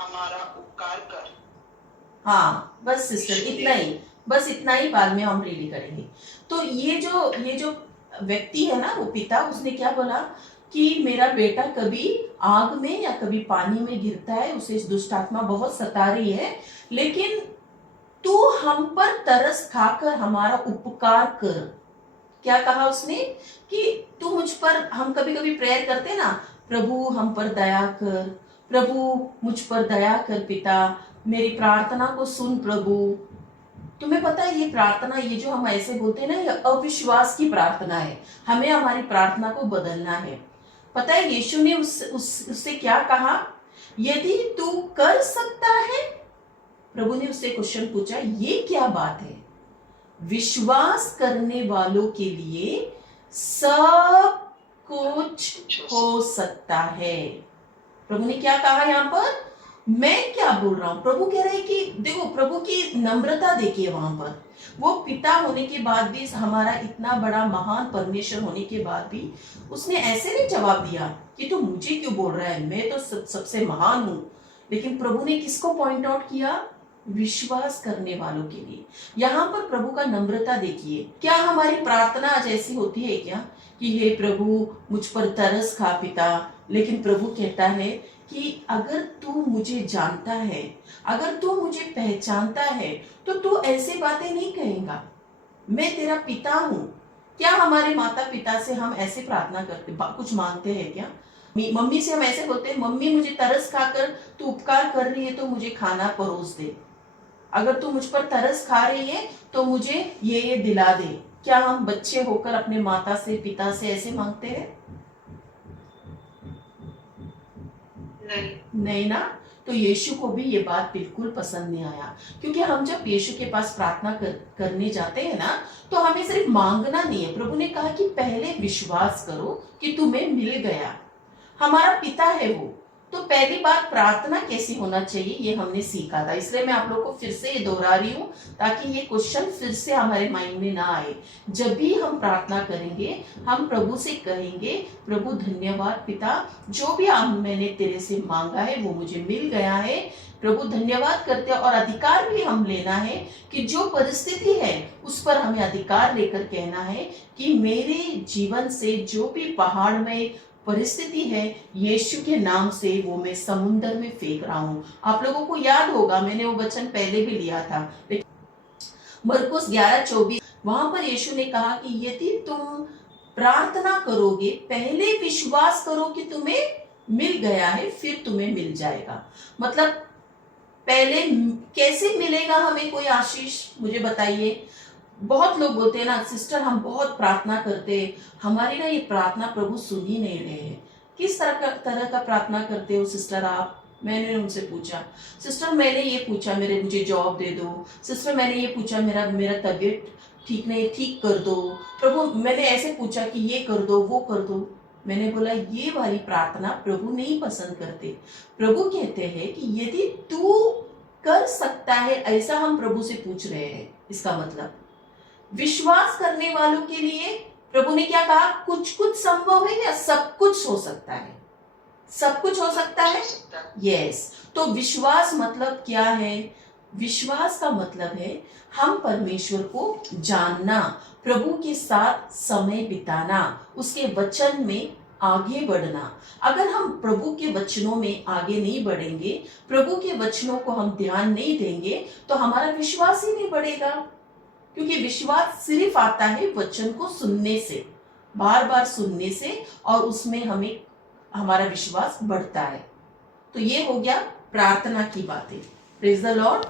हमारा उपकार कर। हाँ बस सिस्टर इतना ही, बस इतना ही, बाद में हम रीड करेंगे। तो ये जो व्यक्ति है ना, वो पिता, उसने क्या बोला कि मेरा बेटा कभी आग में या कभी पानी में गिरता है, उसे दुष्ट आत्मा बहुत सता रही है, लेकिन तू हम पर तरस खाकर हमारा उपकार कर। क्या कहा उसने कि तू मुझ पर, हम कभी कभी प्रेयर करते ना, प्रभु हम पर दया कर, प्रभु मुझ पर दया कर पिता, मेरी प्रार्थना को सुन प्रभु। तुम्हें पता है ये प्रार्थना, ये जो हम ऐसे बोलते हैं ना, ये अविश्वास की प्रार्थना है। हमें हमारी प्रार्थना को बदलना है। पता है यीशु ने उससे क्या कहा, यदि तू कर सकता है। प्रभु ने उससे क्वेश्चन पूछा, ये क्या बात है? विश्वास करने वालों के लिए सब कुछ हो सकता है। प्रभु ने क्या कहा यहाँ पर? मैं क्या बोल रहा हूं? प्रभु कह रहे हैं कि देखो, प्रभु की नम्रता देखिए वहां पर। वो पिता होने के बाद भी, हमारा इतना बड़ा महान परमेश्वर होने के बाद भी, उसने ऐसे नहीं जवाब दिया कि तू मुझे क्यों बोल रहा है, मैं तो सबसे महान हूं। लेकिन प्रभु ने किसको पॉइंट आउट किया? विश्वास करने वालों के लिए। यहाँ पर प्रभु का नम्रता देखिए। क्या हमारी प्रार्थना आज ऐसी होती है क्या कि हे प्रभु मुझ पर तरस खा पिता? लेकिन प्रभु कहता है कि अगर तू मुझे जानता है, अगर तू मुझे पहचानता है, तो तू ऐसे बातें नहीं कहेगा। मैं तेरा पिता हूं। क्या हमारे माता पिता से हम ऐसे प्रार्थना करते, कुछ मांगते हैं क्या? मम्मी से हम ऐसे बोलते हैं, मम्मी मुझे तरस खाकर तू उपकार कर रही है तो मुझे खाना परोस दे, अगर तू मुझ पर तरस खा रही है तो मुझे ये दिला दे। क्या हम बच्चे होकर अपने माता से पिता से ऐसे मांगते हैं? नहीं ना। तो यीशु को भी ये बात बिल्कुल पसंद नहीं आया, क्योंकि हम जब यीशु के पास प्रार्थना करने जाते हैं ना, तो हमें सिर्फ मांगना नहीं है। प्रभु ने कहा कि पहले विश्वास करो कि तुम्हें मिल गया। हमारा पिता है वो। तो पहली बात, प्रार्थना कैसी होना चाहिए ये हमने सीखा था, इसलिए मैं आप लोग को फिर से ये दोहरा रही हूँ, ताकि ये क्वेश्चन फिर से हमारे माइंड में ना आए। जब भी हम प्रार्थना करेंगे, हम प्रभु से कहेंगे, प्रभु धन्यवाद पिता, जो भी मैंने तेरे से मांगा है वो मुझे मिल गया है। प्रभु धन्यवाद करते हैं, और अधिकार भी हम लेना है कि जो परिस्थिति है उस पर हमें अधिकार लेकर कहना है कि मेरे जीवन से जो भी पहाड़ में परिस्थिति है, यीशु के नाम से वो मैं समुद्र में फेंक रहा हूं। आप लोगों को याद होगा, मैंने वो वचन पहले भी लिया था, मरकुस 11:24, वहां पर यीशु ने कहा कि यदि तुम प्रार्थना करोगे, पहले विश्वास करो कि तुम्हें मिल गया है, फिर तुम्हें मिल जाएगा। मतलब पहले कैसे मिलेगा हमें कोई आशीष, मुझे बताइए। बहुत लोग बोलते हैं ना, सिस्टर हम बहुत प्रार्थना करते हैं, हमारी ना ये प्रार्थना प्रभु सुन ही नहीं रहे हैं। किस तरह का प्रार्थना करते हो सिस्टर आप? मैंने उनसे पूछा, सिस्टर मैंने ये पूछा मुझे जॉब दे दो, सिस्टर मैंने ये पूछा मेरा मेरा तबीयत ठीक नहीं, ठीक कर दो प्रभु, मैंने ऐसे पूछा कि ये कर दो वो कर दो। मैंने बोला ये वाली प्रार्थना प्रभु नहीं पसंद करते। प्रभु कहते हैं कि यदि तू कर सकता है, ऐसा हम प्रभु से पूछ रहे हैं। इसका मतलब विश्वास करने वालों के लिए प्रभु ने क्या कहा? कुछ कुछ संभव है या सब कुछ हो सकता है? सब कुछ हो सकता है। यस। तो विश्वास मतलब क्या है? विश्वास का मतलब है हम परमेश्वर को जानना, प्रभु के साथ समय बिताना, उसके वचन में आगे बढ़ना। अगर हम प्रभु के वचनों में आगे नहीं बढ़ेंगे, प्रभु के वचनों को हम ध्यान नहीं देंगे, तो हमारा विश्वास ही नहीं बढ़ेगा। क्योंकि विश्वास सिर्फ आता है वचन को सुनने से, बार बार सुनने से, और उसमें हमें हमारा विश्वास बढ़ता है। तो ये हो गया प्रार्थना की बातें। Praise the Lord.